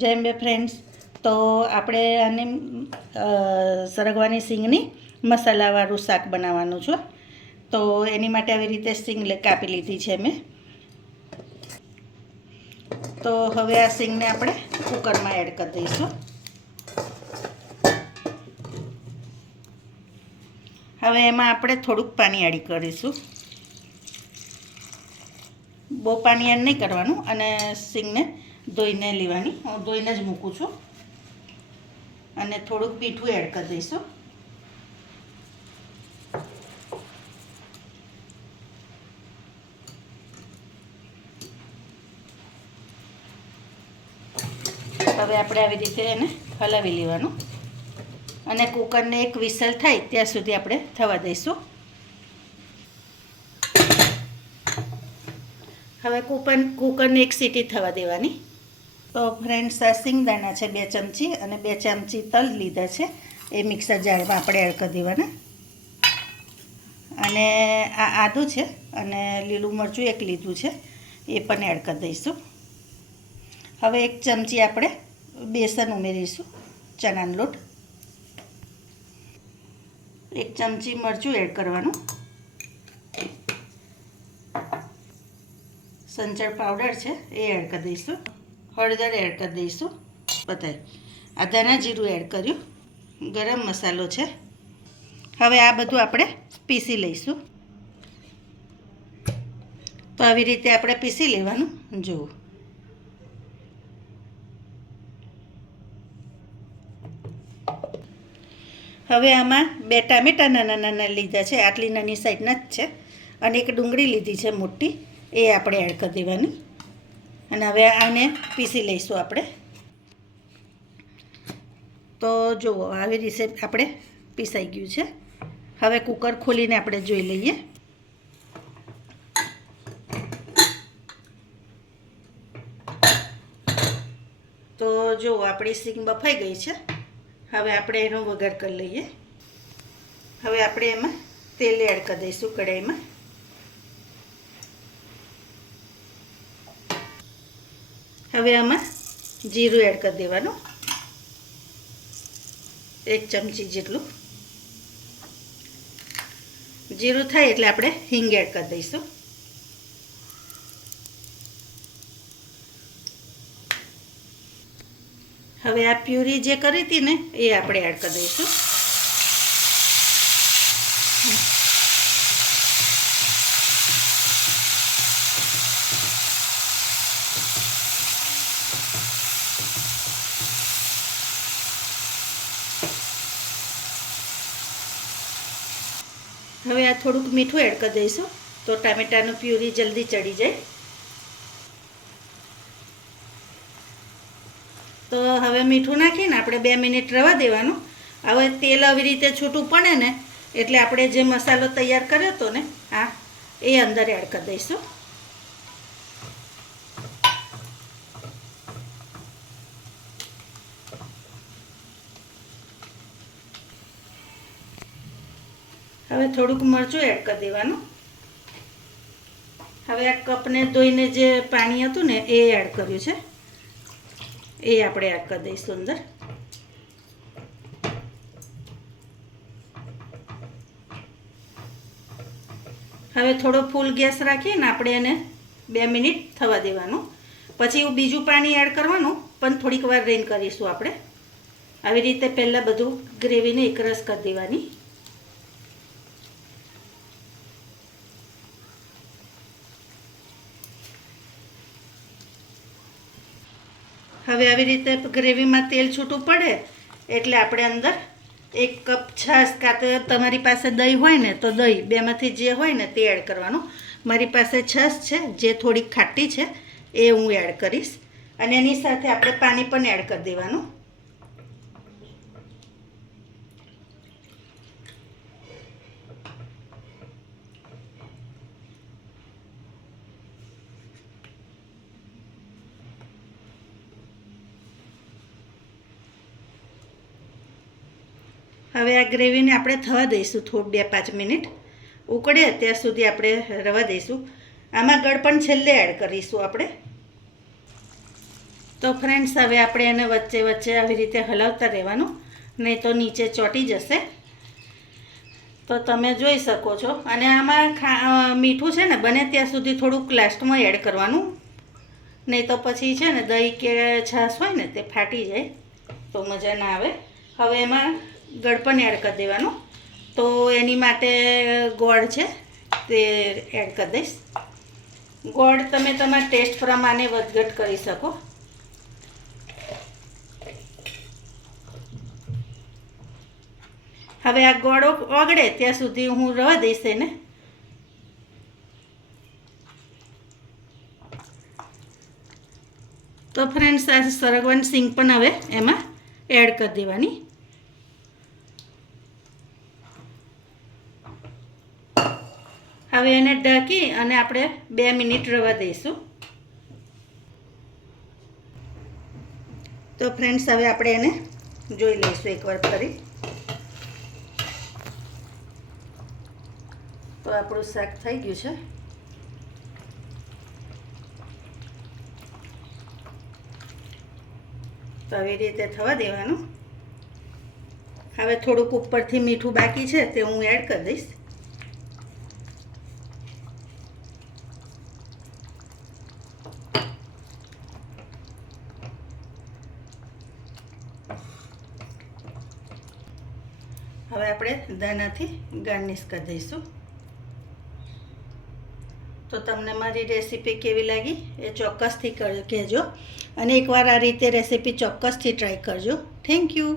જય બે ફ્રેન્ડ્સ તો આપણે આને સરગવાની સિંગની મસાલાવાળું શાક બનાવવાનું છે. તો એની માટે આવી રીતે સિંગ કાપી લીધી છે મેં. તો હવે આ સિંગને આપણે કુકરમાં એડ કરી દઈશું. હવે એમાં આપણે થોડુંક પાણી એડ કરીશું. બહુ પાણી એડ નહીં કરવાનું અને સિંગને ધોઈને લેવાની. હું ધોઈને જ મૂકું છું. અને થોડુંક મીઠું એડ કરી દઈશું હવે આપણે આવી રીતે એને હલાવી લેવાનું. અને કુકરને એક વિસલ થાય ત્યાં સુધી આપણે થવા દઈશું. હવે કુકર કુકરને એક સીટી થવા દેવાની. તો ફ્રેન્ડ્સ આ સિંગદાણા છે બે ચમચી અને બે ચમચી તલ લીધા છે. એ મિક્સર જારમાં આપણે એડ કરી દેવાના. અને આ આદું છે અને લીલું મરચું એક લીધું છે. એ પણ એડ કરી દઈશું. હવે એક ચમચી આપણે બેસન ઉમેરીશું, ચણાનો લોટ. એક ચમચી મરચું એડ કરવાનું. સંચળ પાવડર છે, એ એડ કરી દઈશું. હળદર એડ કરી દઈશું. બધાય. આ ધાણા જીરું એડ કર્યું. ગરમ મસાલો છે. હવે આ બધું આપણે પીસી લઈશું. તો આવી રીતે આપણે પીસી લેવાનું. જુઓ. હવે આમાં બે ટામેટા નાના નાના લીધા છે. આટલી નાની સાઈઝના જ છે. અને એક ડુંગળી લીધી છે મોટી. એ આપણે એડ કરી દેવાની. અને હવે આને પીસી લઈશું આપણે. તો જુઓ, આવી રીતે આપણે પીસાઈ ગયું છે. હવે કુકર ખોલીને આપણે જોઈ લઈએ. તો જુઓ, આપણી સિંગ બફાઈ ગઈ છે. હવે આપણે એનો વઘાર કરી લઈએ. હવે આપણે એમાં તેલ એડ કરી દઈશું કઢાઈમાં. હવે આમાં જીરું એડ કરી દેવાનું. એક ચમચી જેટલું. જીરું થાય એટલે આપણે હિંગ એડ કરી દઈશું. હવે આ પ્યુરી જે કરી હતી ને, એ આપણે એડ કરી દઈશું. હવે આ થોડુંક મીઠું એડ કરી દઈશું. તો ટામેટાનું પ્યુરી જલ્દી ચડી જાય. તો હવે મીઠું નાખીને આપણે બે મિનિટ રવા દેવાનું. હવે તેલ આવી રીતે છૂટું પડે ને, એટલે આપણે જે મસાલો તૈયાર કર્યો હતો ને, આ એ અંદર એડ કરી દઈશું. હવે થોડુંક મરચું એડ કરી દેવાનું. હવે આ કપને ધોઈને જે પાણી હતું ને, એ એડ કર્યું છે. એ આપણે એડ કરી દઈશું અંદર. હવે થોડો ફૂલ ગેસ રાખીને આપણે એને બે મિનિટ થવા દેવાનું. પછી એવું બીજું પાણી એડ કરવાનું, પણ થોડીક વાર રેન કરીશું આપણે. આવી રીતે પહેલાં બધું ગ્રેવીને એકરસ કરી દેવાની. હવે આવી રીતે ગ્રેવીમાં તેલ છૂટું પડે એટલે આપણે અંદર એક કપ છાશ કાં તો તમારી પાસે દહીં હોય ને તો દહીં, બેમાંથી જે હોય ને તે એડ કરવાનું. મારી પાસે છાશ છે, જે થોડીક ખાટી છે, એ હું એડ કરીશ. અને એની સાથે આપણે પાણી પણ એડ કરી દેવાનું. હવે આ ગ્રેવીને આપણે થવા દઈશું થોડ બે પાંચ મિનિટ. ઉકળે ત્યાં સુધી આપણે રવા દઈશું. આમાં ગળપણ છેલ્લે એડ કરીશું આપણે. તો ફ્રેન્ડ્સ હવે આપણે એને વચ્ચે વચ્ચે આવી રીતે હલાવતા રહેવાનું, નહીં તો નીચે ચોંટી જશે. તો તમે જોઈ શકો છો. અને આમાં ખા મીઠું છે ને, બને ત્યાં સુધી થોડુંક લાસ્ટમાં એડ કરવાનું. નહીં તો પછી છે ને, દહીં કે છાશ હોય ને, તે ફાટી જાય. તો મજા ના આવે. હવે એમાં ગળપણ એડ કરી દેવાનું. તો એની માટે ગોળ છે તે એડ કરી દઈશ. ગોળ તમે તમારા ટેસ્ટ પ્રમાણે વધઘટ કરી શકો. હવે આ ગોળ ઓગળે ત્યાં સુધી હું રવા દઈશ એને. તો ફ્રેન્ડ્સ આ સરગવાની સિંગ પણ હવે એમાં એડ કરી દેવાની. હવે એને ઢાંકી અને આપણે બે મિનિટ રવા દઈશું. તો ફ્રેન્ડ્સ હવે આપણે એને જોઈ લઈશું એકવાર ફરી. તો આપણું શાક થઈ ગયું છે. તો આવી રીતે થવા દેવાનું. હવે થોડુંક ઉપરથી મીઠું બાકી છે તે હું એડ કરી દઈશ હવે આપણે દાનાથી ગાર્નિશ કરી દઈશું. તો તમને મારી રેસીપી કેવી લાગી એ ચોક્કસથી કહેજો. અને એકવાર આ રીતે રેસીપી ચોક્કસથી ટ્રાય કરજો. Thank you